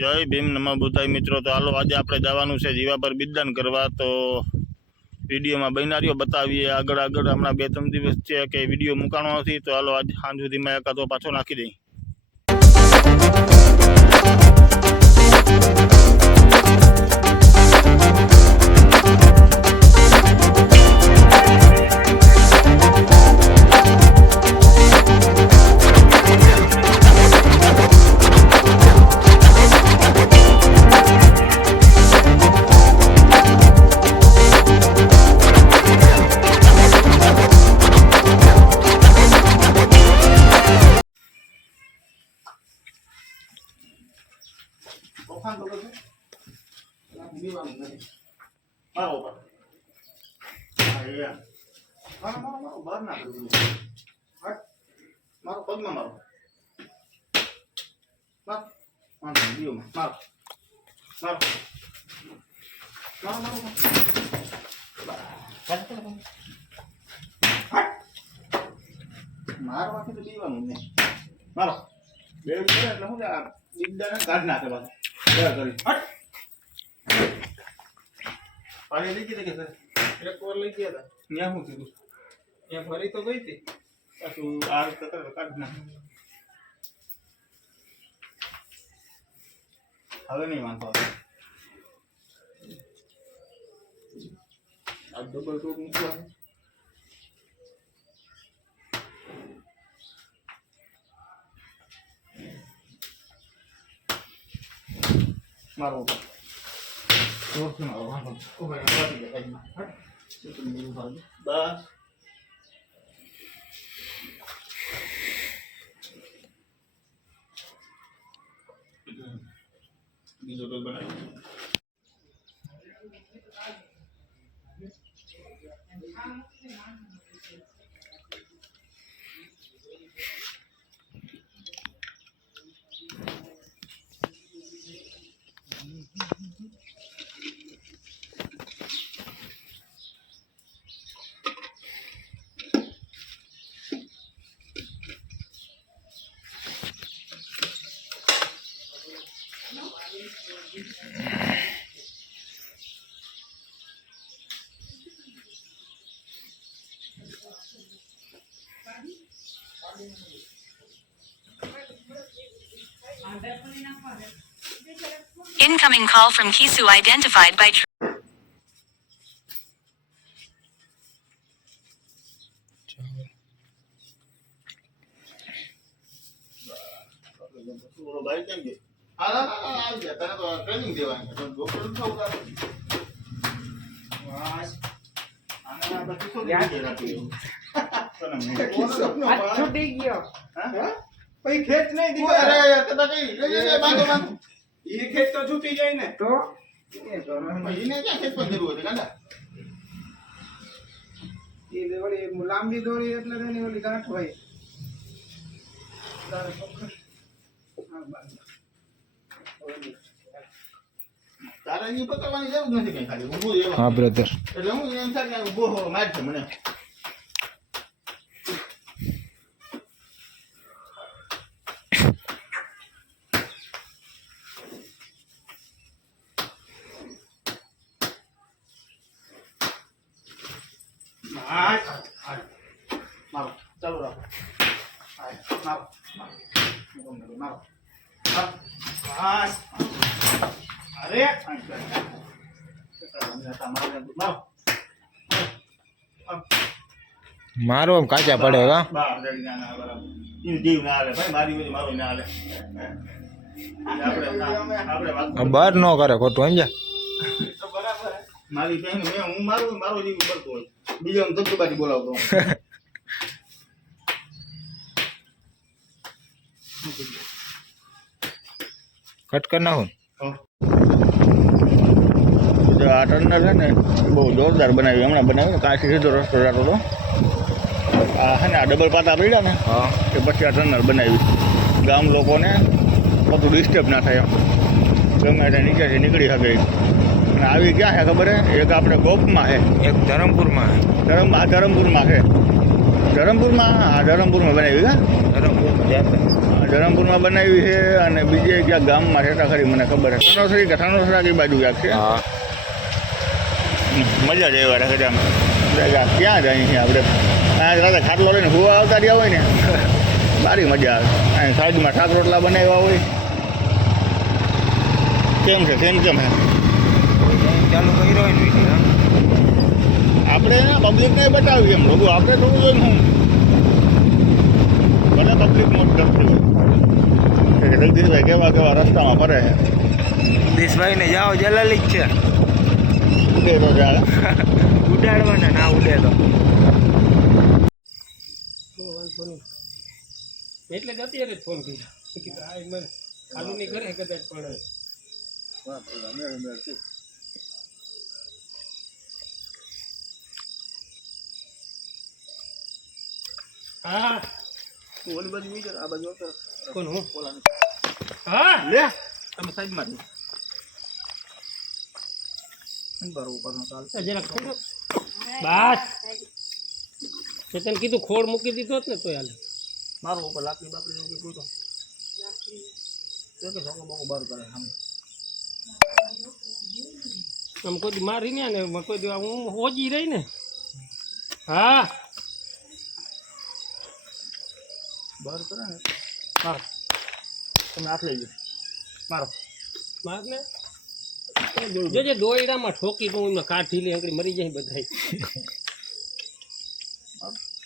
જય ભીમ નમઃ બુદ્ધાય મિત્રો। તો હાલો આજે આપણે જવાનું છે જીવા પર બિદાન કરવા। તો વિડીયોમાં બનાવ્યો બતાવીએ આગળ હમણાં 2-3 દિવસ છે કે વિડીયો મૂકાણો નથી। તો હાલો આજ સાંજ સુધીમાં એકાદો પાછો નાખી દઈ। मारो पग में मारो मारो मारो मारो मारवाથી તો દીવાનું ને મારો બે મિનિટ એટલે હું આ બિદાને કાઢ નાખે બાદ દયા કરી હટ પાણી લઈ ગઈ કે સર એક ઓર લઈ ગયા હતા ન્યા હું કીધું એ ફરી તો ગઈ હતી પાછું આ કતર કાઢ નાખે હવે નહીં વાંધો આ ડબલ ટોપ મૂકવા मारो जोर से मारो वहां को बड़ा दिया है हट तो मेरे भाग बस बीजो तो बनाओ Incoming call from Kisu identified by બોલો ભાઈ કેમ છે હા આવી ગયા તને તો ટ્રેનિંગ દેવાની તો ડોક્ટર નું થવું તારે વાસ આના પછી શું દે રાખી તને આ છૂટી ગયો હા પછી ખેત નહીં દીધો અરે કદા કઈ લે બાંધો ઈ ખેત તો છૂટી જાય ને તો એને ક્યાં ખેત પણ જરૂર હતી કાંડા ઈ લેવડી લાંબી દોરી એટલે તેની ઓલી ગાંઠ હોય તારે પકડ હા બાંધ તારે ની પકડવાની જરૂર નથી કઈ ખાલી ઊભો રહેવા હા બ્રધર એટલે હું એમ થાય કે ઊભો હો માર છે મને मारो चलो रहो मारो मारो अरे मारो हम काचा पड़ेगा जीव ना हाले भाई मारी वजह मारो ना हाले बार नो करे खोटू समझा मारी बहन मैं हूं मारो जीव करतो હોય બીજો આમ ધબધબાટી બોલાવતો कट करना हो जो आ टर्नर है ने બહુ જોરદાર બનાવ્યું હમણાં બનાવ્યું કાંઈ સીધો રસ્તો જાતો હતો આ હે ને આ ડબલ પાટા પડ્યા ને हाँ કે પછી આ ટર્નર બનાવ્યું ગામ લોકોને બધું ડિસ્ટર્બ ના થાય ગમે તે નીચેથી નીકળી શકે અને આવી ક્યાં છે ખબર હે એક આપણે ગોપમાં છે एक धर्मपुर में है ધરમપુરમાં છે ધરમપુરમાં બનાવી હા धर्मपुर में जाते हैं ધરમપુરમાં બનાવી છે અને બીજે ક્યાંક ગામમાં રહેતા ખરી મને ખબર છે સનોસરી કે સનોસરા કઈ બાજુ ક્યાંક છે હા મજા જ એવા રાખે આમ ક્યાં જાય છે આપણે અહીંયા રાતે ખાટલો લઈને હુવા આવતા રહ્યા હોય ને સારી મજા આવે અહીં સાઈડમાં શાક રોટલા બનાવ્યા હોય કેમ છે કેમ હે ચાલુ કર્યો હોય ને વિડીયો. આપણે એના પબ્લિકને બતાવીએ એમ લોકો આપણે થોડું જોઈને હું ભલે પબ્લિક મોટ કરતી હોય કે જગદીશભાઈ કેવા કેવા રસ્તામાં ફરે છે દેશભાઈ ને જાઓ જલાલી જ છે ઉડે તો ચાલે ઉડાડવાના ના ઉડે તો એટલે જ અત્યારે જ ફોન કર્યો કીધું આ મને ખાલું નહીં કરે કદાચ પણ હા ઓલી બાજુ મીટર આ બાજુ કોણ હું હા લે તમે સાઈડમાં બરોબર ચાલ જરાક થોડો બસ તને કીધું ખોળ મૂકી દીધો જ ને તો હાલે મારું ઉપર લાકડી બાકડી જેવું કોઈ તો કે છોકરો બહુ બહાર કરે આમ કોઈ દી મારી ને કોઈ દી હું હોજી રહી ને હા બહાર કરે ને મારો તમે હાથ લઈ જાઓ મારો માર ને જોજે દોયડામાં ઠોકી તો એમને કાઠી લે અંકડી મરી જાય બધાય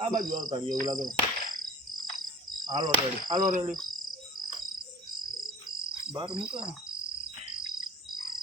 આ બાજુ આવતા રહીએ એવું લાગે હાલો રેડી બહાર મૂકે ને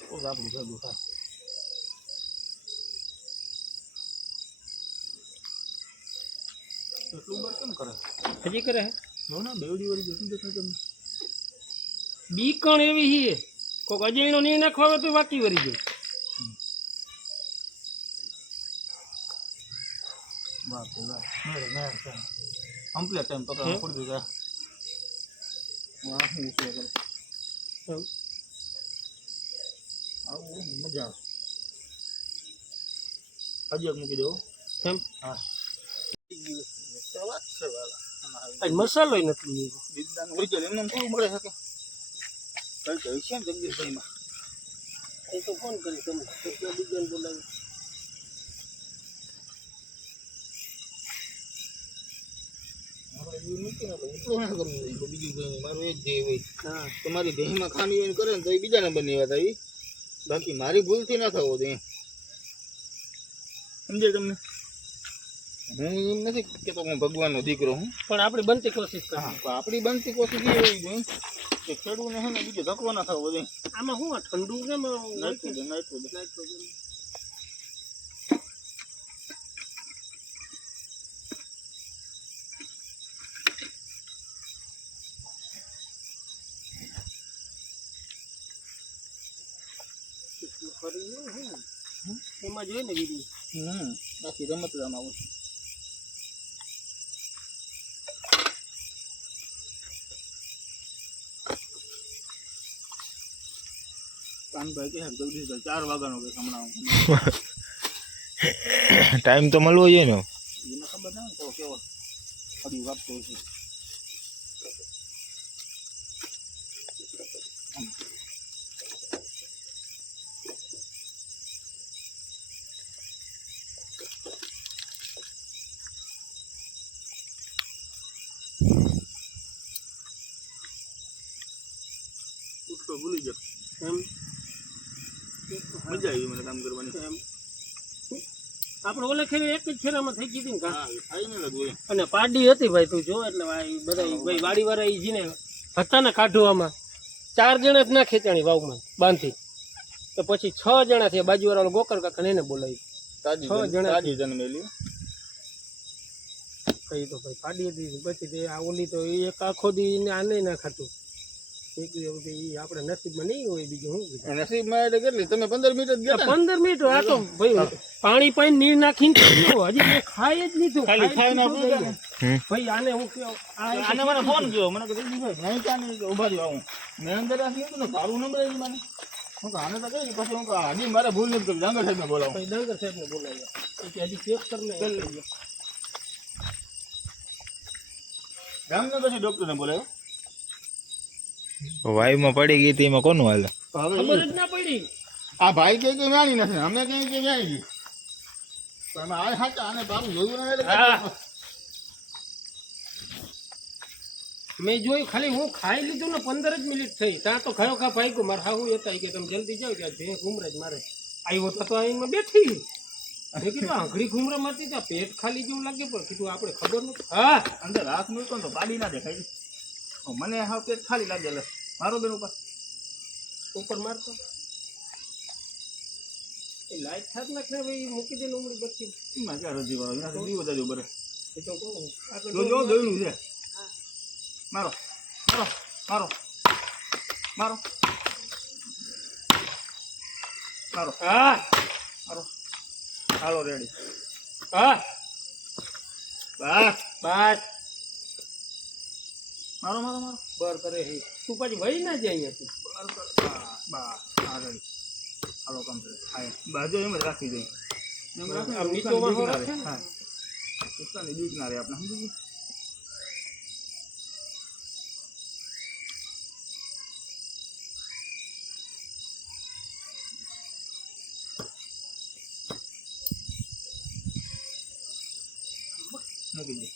તો જ આપણું ભેગું થાય એટલું બહાર કેમ કરે હજી કરે જો ને બેવડી વાળી જતું દેખાય તમને બીકણ એવી હી કોઈક અજયણો નહીં નાખવા આવે તો વાકી વરી જાય વાહ કમ્પ્લીટ ટાઈમ પકડવા પડી ગયો વાહ હું કરે આવું મજા આવે હજી એક મૂકી દેવો એમ હા આજ મસાલો નથી બિરદાન ઓરિજિનલ એમને થોડું મળે શકે કઈ કઈ છે ને જગદીશભાઈમાં એ તો ફોન કરી તમે બીજાને બોલાવી બીજું મારું એ જ ધ્યેય હોય હા તમારી દેહીમાં ખામી હોય ને કરે ને તો એ બીજા નંબરની વાત આવી બાકી મારી ભૂલથી ના થવો દે સમજે તમને હું એમ નથી કેતો હું ભગવાનનો દીકરો હું પણ આપણી બનતી કોશિશ કરી હા આપણી બનતી કોશિશ એ હોવી જોઈએ કે ખેડૂને છે ને બીજો ધક્કો ના થવો દે આમાં શું આ ઠંડુ કેમ નાખ્યું દે નાખ્યું દે એમાં જોઈએ ને વિડીયો બાકી રમતડામાં આવું કાનભાઈ કે જગદીશભાઈ 4 વાગ્યાનો કે હમણાં ટાઈમ તો મળવો જોઈએ ને એને ખબર ના તો કેવો ફરી વાપતો છે ભૂલી જાવ એમ મજા આવી મને કામ કરવાની એમ આપણે ઓલે ખેરી એક જ ખેરામાં થઈ ગઈ હતી ને કા હા થાય ને લગવું અને પાડી હતી ભાઈ તું જો એટલે બધા ભાઈ વાડીવાળા ઈ જીને હતા ને કાઢવામાં 4 જણા જ ના ખેંચાણી વાવમાં બાંધી તો પછી 6 જણા થયા બાજુવાળા ગોકર કાકા એને બોલાવી તાજી 6 જણા તાજી જન્મેલી કઈ તો ભાઈ પાડી હતી પછી તે આ ઓલી તો એક આખો દી ને આને ના ખાતું આપણે નસીબમાં નહીં હોય બીજું શું કીધું નસીબમાં એટલે કેટલી તમે 15 મિનિટ જ ગયા 15 મિનિટ આ તો ભાઈ પાણી પાણી નીર નાખીને હજી મેં ખાઈ જ લીધું ખાલી ખાઈને આપણે ભાઈ આને હું આને મને ફોન કર્યો મને કે જગદીશભાઈ નહીં ચાને ઉભા રહ્યો આવું મેં અંદર રાખી લીધું ને તારું નંબર આવી મને હું કે આને તો કઈ પછી હું હજી મારે ભૂલ નથી કરી ડાંગર સાહેબને બોલાવું ભાઈ ડાંગર સાહેબને બોલાવ્યા કે હજી ચેક કરીને કરી લઈએ ગામને પછી ડૉક્ટરને બોલાવ્યો વાયુમાં પડી ગઈ હતી એમાં કોનું હાલે ખબર જ ના પડી. આ ભાઈ કે વ્યાણી નથી, અમે કઈ કે વ્યાણી ગઈ. તમે આ સાચા આને બારું જોયું ને એટલે હા. મેં જોયું ખાલી હું ખાઈ લીધું ને 15 જ મિનિટ થઈ ત્યાં તો ખયો ખા ભાઈ ગયો મારા હાહુ હતા કે તમે જલ્દી જાઓ ત્યાં ભેં ઘૂમરે જ મારે આવ્યો તો અહીંમાં બેઠી મેં કીધું આંગળી ઘૂમરે મારતી ત્યાં પેટ ખાલી જેવું લાગે પણ કીધું આપણે ખબર નથી. હા અંદર હાથ મૂક્યો ને તો પાડી ના દેખાય. તો મને હાવ પેટ ખાલી લાગે એટલે મારો બેન ઉપર ઉપર મારતો એ લાઈટ થાત નાખને ભાઈ મૂકી દે ઉમરી બચી એમાં ક્યાં રજી વાળો એના સુધી વધારે બરે એ તો કહું આગળ જોજો દોડ્યું છે. મારો મારો મારો મારો મારો હા મારો હાલો રેડી હા બસ બસ મારો મારો મારો બર કરે હે તું પાછી વહી ના જાય અહીંયાથી બસ હા રેડી હાલો કમ્પ્લીટ હા બાજુ એમ જ રાખી દઈએ એમ રાખી આમ નીચોમાં હો રાખે ને. હા ઉસ્તાની બીક ના રહે આપણે સમજી ગયું. મૂકી દે